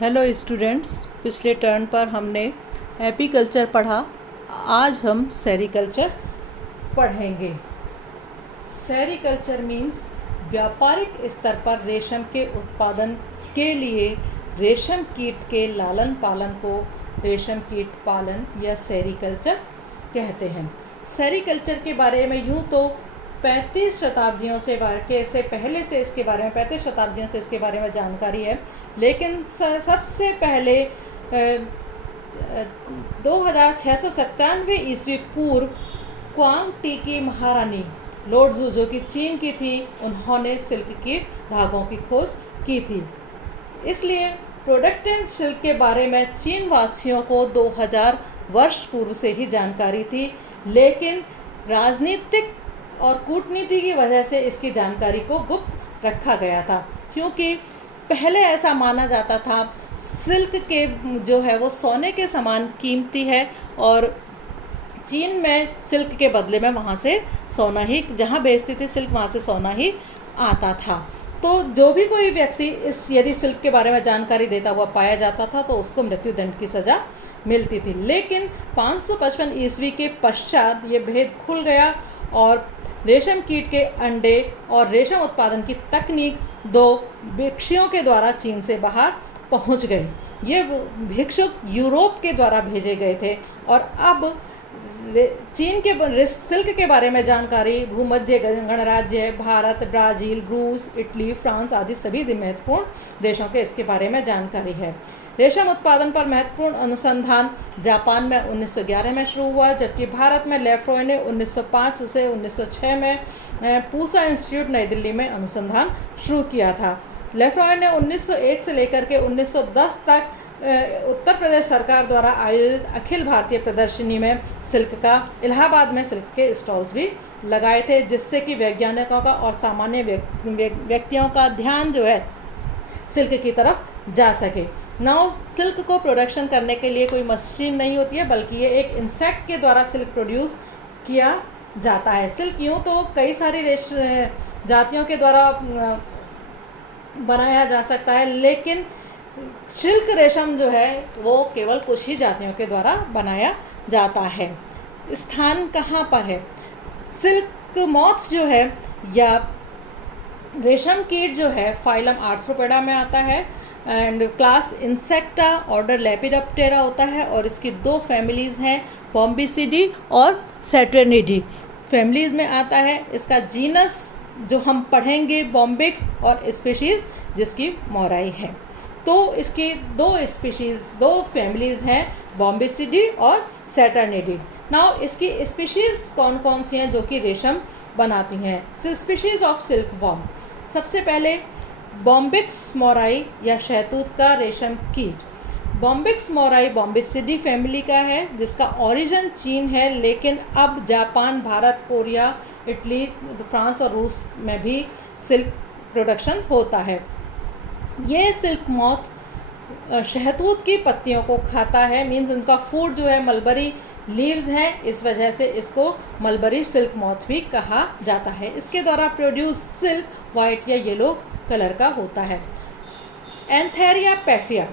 Hello students, पिछले turn पर हमने एपीकल्चर पढ़ा। आज हम सेरीकल्चर पढ़ेंगे। सेरीकल्चर मीन्स व्यापारिक स्तर पर रेशम के उत्पादन के लिए रेशम कीट के लालन पालन को रेशम कीट पालन या सेरीकल्चर कहते हैं। सेरीकल्चर के बारे में यूँ तो 35 शताब्दियों से पहले से इसके बारे में 35 शताब्दियों से इसके बारे में जानकारी है, लेकिन सबसे पहले 2697 ईस्वी पूर्व क्वांग टी की महारानी लोडजू, जो कि चीन की थी, उन्होंने सिल्क की धागों की खोज की थी। इसलिए प्रोडक्टेड सिल्क के बारे में चीन वासियों को 2000 वर्ष पूर्व से ही जानकारी थी, लेकिन राजनीतिक और कूटनीति की वजह से इसकी जानकारी को गुप्त रखा गया था, क्योंकि पहले ऐसा माना जाता था सिल्क के जो है वो सोने के समान कीमती है और चीन में सिल्क के बदले में वहाँ से सोना ही, जहाँ बेचती थी सिल्क वहाँ से सोना ही आता था। तो जो भी कोई व्यक्ति यदि सिल्क के बारे में जानकारी देता हुआ पाया जाता था तो उसको मृत्युदंड की सज़ा मिलती थी। लेकिन 555 ईस्वी के पश्चात ये भेद खुल गया और रेशम कीट के अंडे और रेशम उत्पादन की तकनीक दो भिक्षुओं के द्वारा चीन से बाहर पहुंच गई। ये भिक्षुक यूरोप के द्वारा भेजे गए थे और अब चीन के सिल्क के बारे में जानकारी भूमध्य गणराज्य, भारत, ब्राज़ील, रूस, इटली, फ्रांस आदि सभी महत्वपूर्ण देशों के इसके बारे में जानकारी है। रेशम उत्पादन पर महत्वपूर्ण अनुसंधान जापान में 1911 में शुरू हुआ, जबकि भारत में लेफ्रॉय ने 1905 से 1906 में पूसा इंस्टीट्यूट नई दिल्ली में अनुसंधान शुरू किया था। लेफ्रॉय ने 1901 से लेकर के 1910 तक उत्तर प्रदेश सरकार द्वारा आयोजित अखिल भारतीय प्रदर्शनी में इलाहाबाद में सिल्क के स्टॉल्स भी लगाए थे, जिससे कि वैज्ञानिकों का और सामान्य व्यक्तियों का ध्यान जो है सिल्क की तरफ जा सके। नाउ सिल्क को प्रोडक्शन करने के लिए कोई मशीन नहीं होती है, बल्कि ये एक इंसेक्ट के द्वारा सिल्क प्रोड्यूस किया जाता है। सिल्क यूँ तो कई सारी जातियों के द्वारा बनाया जा सकता है, लेकिन सिल्क रेशम जो है वो केवल कुछ ही जातियों के द्वारा बनाया जाता है। स्थान कहाँ पर है? सिल्क मॉथ्स जो है या रेशम कीट जो है फाइलम आर्थ्रोपोडा में आता है and class insecta, order lepidoptera होता है और इसकी दो फैमिलीज़ हैं, बॉम्बिसिडी और सैटर्निडी फैमिलीज़ में आता है। इसका जीनस जो हम पढ़ेंगे बॉम्बिक्स और स्पीशीज़ जिसकी मोराई है। तो इसकी दो फैमिलीज़ हैं, बॉम्बिसिडी और सैटर्निडी। नाउ इसकी स्पीशीज़ कौन कौन सी हैं जो कि रेशम बनाती हैं? Species of silk worm. सबसे पहले बॉम्बिक्स मोराई या शहतूत का रेशम कीट। बॉम्बिक्स मोराई बॉम्बिसिडी फैमिली का है, जिसका ओरिजिन चीन है, लेकिन अब Japan, Bharat, Korea, Italy, France और रूस में भी सिल्क प्रोडक्शन होता है। ये सिल्क मॉथ शहतूत की पत्तियों को खाता है, मीन्स इनका फूड जो है मलबरी लीव्स हैं, इस वजह से इसको मलबरी सिल्क मॉथ भी कहा जाता है। इसके द्वारा प्रोड्यूस सिल्क वाइट या येलो कलर का होता है। एंथेरिया पैफिया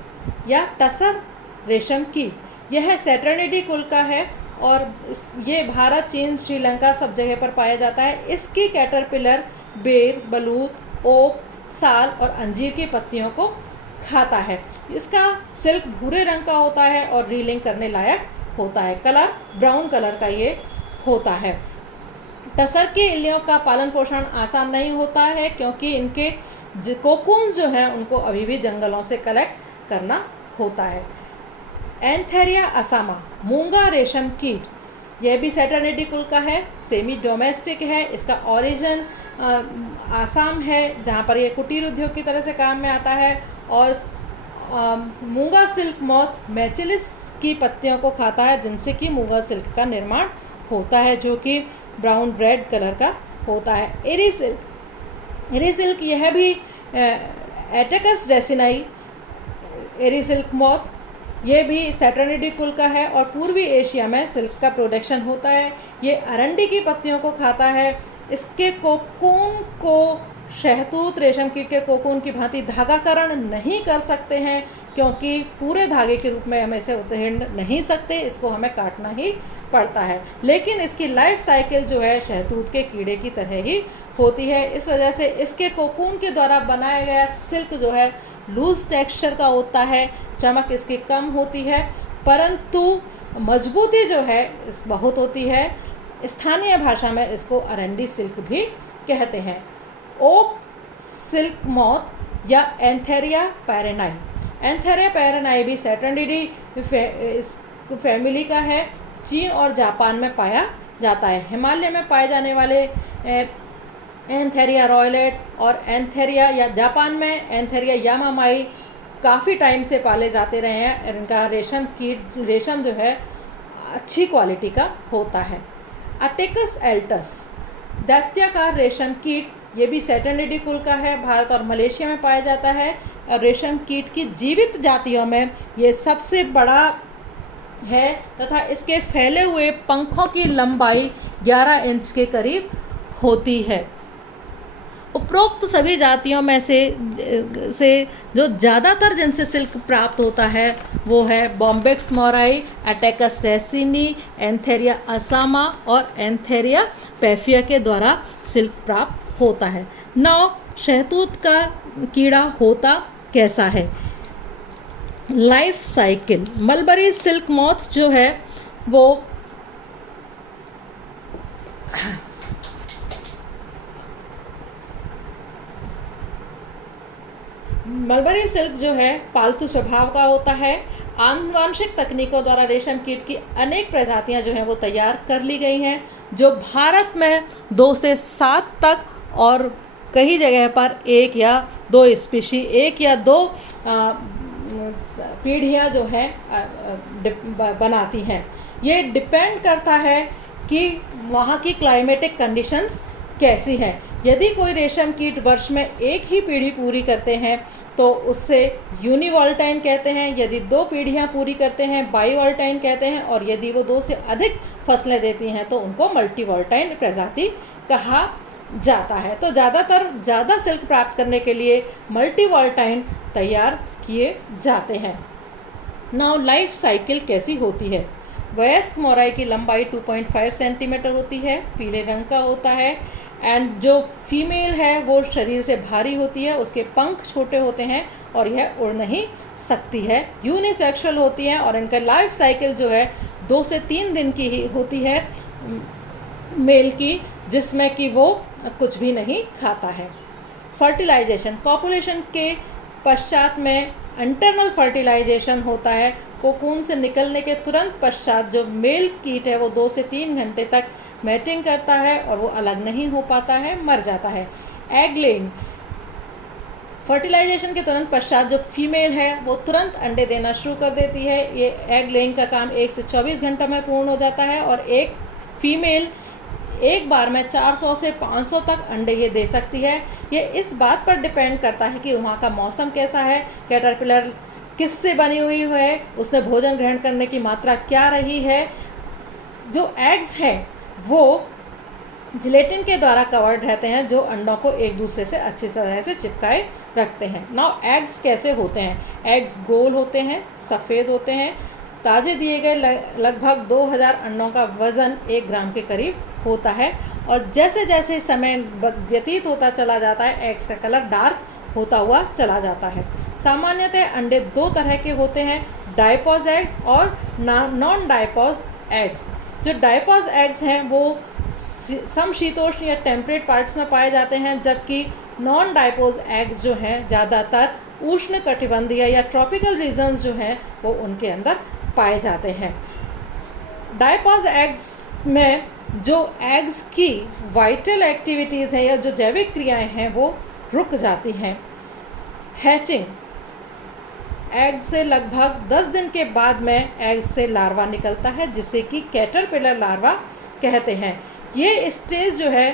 या टसर रेशम कीट, यह सैटर्निडी कुल का है और ये भारत, चीन, श्रीलंका सब जगह पर पाया जाता है। इसकी कैटरपिलर बेर, बलूत, ओक, साल और अंजीर की पत्तियों को खाता है। इसका सिल्क भूरे रंग का होता है और रीलिंग करने लायक होता है। कलर ब्राउन कलर का ये होता है। टसर की इल्लियों का पालन पोषण आसान नहीं होता है, क्योंकि इनके कोकून्स जो हैं उनको अभी भी जंगलों से कलेक्ट करना होता है। एंथेरिया असामा मूंगा रेशम कीट, यह भी सैटर्निडी कुल का है, सेमी डोमेस्टिक है। इसका ओरिजिन आसाम है, जहाँ पर ये कुटीर उद्योग की तरह से काम में आता है। और मूंगा सिल्क मॉथ मैचिलिस की पत्तियों को खाता है, जिनसे कि मूंगा सिल्क का निर्माण होता है, जो कि ब्राउन रेड कलर का होता है। एरी सिल्क यह भी एटेकस रेसिनाई एरी सिल्क मॉथ, ये भी सैटर्निडी कुल का है और पूर्वी एशिया में सिल्क का प्रोडक्शन होता है। ये अरंडी की पत्तियों को खाता है। इसके कोकून को शहतूत रेशम कीट के कोकून की भांति धागाकरण नहीं कर सकते हैं, क्योंकि पूरे धागे के रूप में हम इसे उधेड़ नहीं सकते, इसको हमें काटना ही पड़ता है। लेकिन इसकी लाइफ साइकिल जो है शहतूत के कीड़े की तरह ही होती है। इस वजह से इसके कोकून के द्वारा बनाया गया सिल्क जो है लूज टेक्सचर का होता है, चमक इसकी कम होती है, परंतु मजबूती जो है इस बहुत होती है। स्थानीय भाषा में इसको अरंडी सिल्क भी कहते हैं। ओक सिल्क मॉथ या एंथेरिया पैरेनाई, एंथेरिया पैरेनाई भी सैटर्निडी फैमिली का है। चीन और जापान में पाया जाता है। हिमालय में पाए जाने वाले एंथेरिया रॉयलेट और एंथेरिया या जापान में एंथेरिया यामामाई काफ़ी टाइम से पाले जाते रहे हैं। इनका रेशम जो है अच्छी क्वालिटी का होता है। अटेकस एल्टस दैत्याकार रेशम कीट, ये भी सैटर्निडी कुल का है, भारत और मलेशिया में पाया जाता है। और रेशम कीट की जीवित जातियों में ये सबसे बड़ा है तथा इसके फैले हुए पंखों की लंबाई 11 इंच के करीब होती है। उपरोक्त सभी जातियों में से जो ज़्यादातर जिनसे सिल्क प्राप्त होता है वो है बॉम्बेक्स मोराई, अटेकस रेसिनी, एंथेरिया असामा और एंथेरिया पैफिया के द्वारा सिल्क प्राप्त होता है। 9 शहतूत का कीड़ा होता कैसा है? Life cycle. Mulberry silk moth जो है वो मलबरी सिल्क जो है पालतू स्वभाव का होता है। आनुवांशिक तकनीकों द्वारा रेशम कीट की अनेक प्रजातियां जो हैं वो तैयार कर ली गई हैं, जो भारत में 2 से 7 तक और कई जगह पर 1 या 2 स्पीशी, 1 या 2 पीढ़ियाँ जो हैं बनाती हैं। ये डिपेंड करता है कि वहाँ की क्लाइमेटिक कंडीशंस कैसी हैं। यदि कोई रेशम कीट वर्ष में 1 ही पीढ़ी पूरी करते हैं तो उससे यूनिवॉल्टाइन कहते हैं। यदि 2 पीढ़ियाँ पूरी करते हैं बाईवॉल्टाइन कहते हैं, और यदि वो 2 से अधिक फसलें देती हैं तो उनको मल्टीवॉल्टाइन प्रजाति कहा जाता है। तो ज़्यादा सिल्क प्राप्त करने के लिए मल्टीवॉल्टाइन तैयार किए जाते हैं। नाउ लाइफ साइकिल कैसी होती है? वयस्क मोराई की लंबाई 2.5 सेंटीमीटर होती है, पीले रंग का होता है। एंड जो फीमेल है वो शरीर से भारी होती है, उसके पंख छोटे होते हैं और यह उड़ नहीं सकती है। यूनिसेक्सुअल होती है और इनका लाइफ साइकिल जो है 2 से 3 दिन की ही होती है मेल की, जिसमें कि वो कुछ भी नहीं खाता है। फर्टिलाइजेशन, कॉपुलेशन के पश्चात में इंटरनल फर्टिलाइजेशन होता है। कोकून से निकलने के तुरंत पश्चात जो मेल कीट है वो 2 से 3 घंटे तक मैटिंग करता है और वो अलग नहीं हो पाता है, मर जाता है। एग लेइंग, फर्टिलाइजेशन के तुरंत पश्चात जो फीमेल है वो तुरंत अंडे देना शुरू कर देती है। ये एग लेइंग का काम 1 से 24 घंटों में पूर्ण हो जाता है और एक फीमेल एक बार में 400 से 500 तक अंडे ये दे सकती है। ये इस बात पर डिपेंड करता है कि वहाँ का मौसम कैसा है, कैटरपिलर किससे बनी हुई है, उसने भोजन ग्रहण करने की मात्रा क्या रही है। जो एग्स हैं वो जिलेटिन के द्वारा कवर्ड रहते हैं, जो अंडों को एक दूसरे से अच्छी तरह से चिपकाए रखते हैं। नाउ एग्स कैसे होते हैं? एग्स गोल होते हैं, सफ़ेद होते हैं। ताज़े दिए गए लगभग 2000 अंडों का वज़न 1 ग्राम के करीब होता है और जैसे जैसे समय व्यतीत होता चला जाता है एग्स का कलर डार्क होता हुआ चला जाता है। सामान्यतः अंडे 2 तरह के होते हैं, डायपॉज एग्स और नॉन डायपॉज एग्स। जो डायपॉज एग्स हैं वो समशीतोष्ण या टेम्परेट पार्ट्स में पाए जाते हैं, जबकि नॉन डायपॉज एग्स जो हैं ज़्यादातर उष्ण कटिबंधीय या ट्रॉपिकल रीजन्स जो हैं वो उनके अंदर पाए जाते हैं। डायपॉज एग्स में जो एग्स की वाइटल एक्टिविटीज़ हैं या जो जैविक क्रियाएं हैं वो रुक जाती हैं। हैचिंग, एग से लगभग 10 दिन के बाद में एग से लार्वा निकलता है, जिसे कि कैटरपिलर लार्वा कहते हैं। ये स्टेज जो है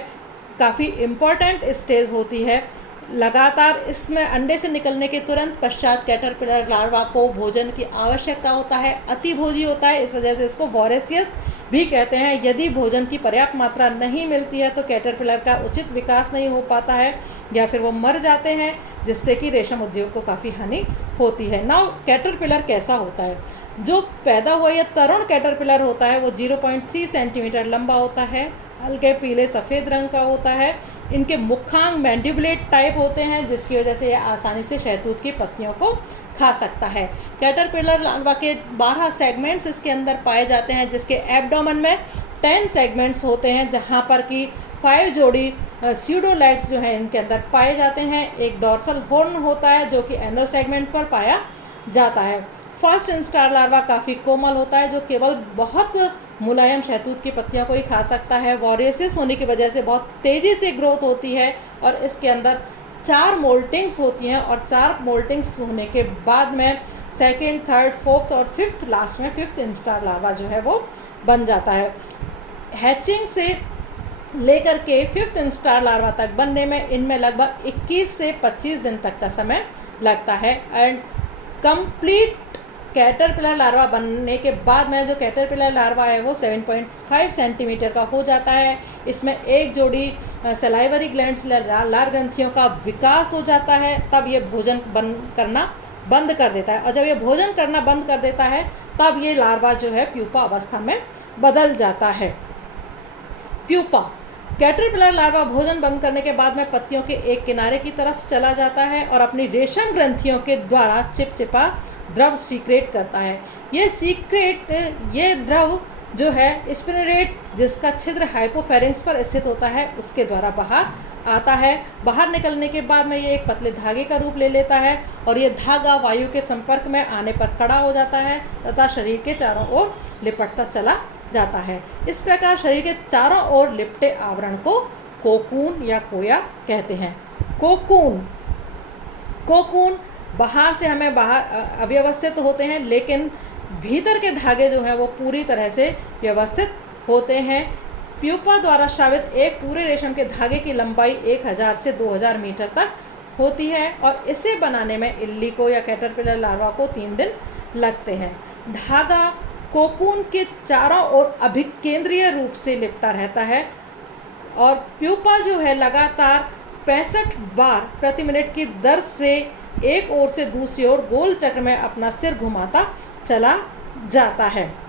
काफ़ी इम्पॉर्टेंट स्टेज होती है। लगातार इसमें अंडे से निकलने के तुरंत पश्चात कैटरपिलर लार्वा को भोजन की आवश्यकता होता है, अतिभोजी होता है, इस वजह से इसको वॉरेसियस भी कहते हैं। यदि भोजन की पर्याप्त मात्रा नहीं मिलती है तो कैटरपिलर का उचित विकास नहीं हो पाता है या फिर वो मर जाते हैं, जिससे कि रेशम उद्योग को काफ़ी हानि होती है। नाउ कैटरपिलर कैसा होता है? जो पैदा हुआ या तरुण कैटरपिलर होता है वो 0.3 सेंटीमीटर लंबा होता है, हल्के पीले सफ़ेद रंग का होता है। इनके मुखांग मैंडिबुलेट टाइप होते हैं, जिसकी वजह से ये आसानी से शहतूत की पत्तियों को खा सकता है। कैटरपिलर लार्वा के 12 सेगमेंट्स इसके अंदर पाए जाते हैं, जिसके एब्डोमेन में 10 सेगमेंट्स होते हैं, जहाँ पर कि 5 जोड़ी स्यूडोलेग्स जो हैं इनके अंदर पाए जाते हैं। एक डॉर्सल हॉर्न होता है जो कि एनल सेगमेंट पर पाया जाता है। फर्स्ट इंस्टार लार्वा काफ़ी कोमल होता है, जो केवल बहुत मुलायम शहतूत की पत्तियों को ही खा सकता है। वॉरेसियस होने की वजह से बहुत तेज़ी से ग्रोथ होती है और इसके अंदर 4 मोल्टिंग्स होती हैं और 4 मोल्टिंग्स होने के बाद में सेकंड, थर्ड, फोर्थ और फिफ्थ, लास्ट में फिफ्थ इंस्टार लार्वा जो है वो बन जाता है। हैचिंग से लेकर के फिफ्थ इंस्टार लार्वा तक बनने में इनमें लगभग 21 से 25 दिन तक का समय लगता है। एंड कंप्लीट कैटरपिलर लार्वा बनने के बाद में जो कैटरपिलर लार्वा है वो 7.5 सेंटीमीटर का हो जाता है। इसमें एक जोड़ी सलाइवरी ग्लैंड्स लार ग्रंथियों का विकास हो जाता है, तब ये भोजन करना बंद कर देता है। और जब ये भोजन करना बंद कर देता है तब ये लार्वा जो है प्यूपा अवस्था में बदल जाता है। प्यूपा कैटरपिलर लार्वा भोजन बंद करने के बाद में पत्तियों के एक किनारे की तरफ चला जाता है और अपनी रेशम ग्रंथियों के द्वारा चिपचिपा द्रव सीक्रेट करता है। ये द्रव जो है स्पिनरेट, जिसका छिद्र हाइपोफेरिंक्स पर स्थित होता है, उसके द्वारा बाहर आता है। बाहर निकलने के बाद में ये एक पतले धागे का रूप ले लेता है और ये धागा वायु के संपर्क में आने पर कड़ा हो जाता है तथा शरीर के चारों ओर लिपटता चला जाता है। इस प्रकार शरीर के चारों ओर लिपटे आवरण को कोकून या कोया कहते हैं। कोकून बाहर से हमें अव्यवस्थित होते हैं, लेकिन भीतर के धागे जो हैं वो पूरी तरह से व्यवस्थित होते हैं। प्यूपा द्वारा स्रावित एक पूरे रेशम के धागे की लंबाई 1000 से 2000 मीटर तक होती है और इसे बनाने में इल्ली को या कैटरपिलर लार्वा को 3 दिन लगते हैं। धागा कोकून के चारों ओर अभिकेंद्रीय रूप से लिपटा रहता है और प्यूपा जो है लगातार 65 बार प्रति मिनट की दर से एक ओर से दूसरी ओर गोल चक्र में अपना सिर घुमाता चला जाता है।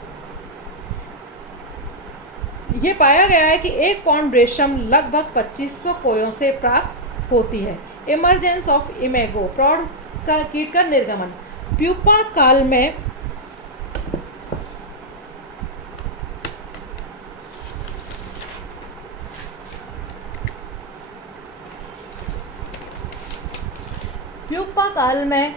ये पाया गया है कि 1 पाउंड रेशम लगभग 2500 कोयों से प्राप्त होती है। इमरजेंस ऑफ इमेगो प्रौढ़ का कीट का निर्गमन। प्यूपा काल में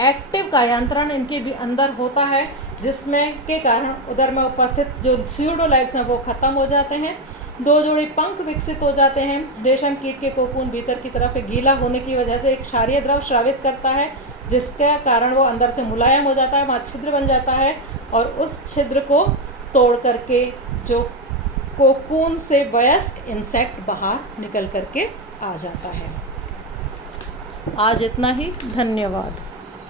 एक्टिव कायांतरण इनके भी अंदर होता है, जिसमें के कारण उदर में उपस्थित जो स्यूडोलेग्स हैं वो ख़त्म हो जाते हैं। 2 जोड़ी पंख विकसित हो जाते हैं। रेशम कीट के कोकून भीतर की तरफ गीला होने की वजह से एक क्षारीय द्रव स्रावित करता है, जिसके कारण वो अंदर से मुलायम हो जाता है, वहाँ छिद्र बन जाता है और उस छिद्र को तोड़ करके जो कोकून से वयस्क इंसेक्ट बाहर निकल करके आ जाता है। आज इतना ही, धन्यवाद।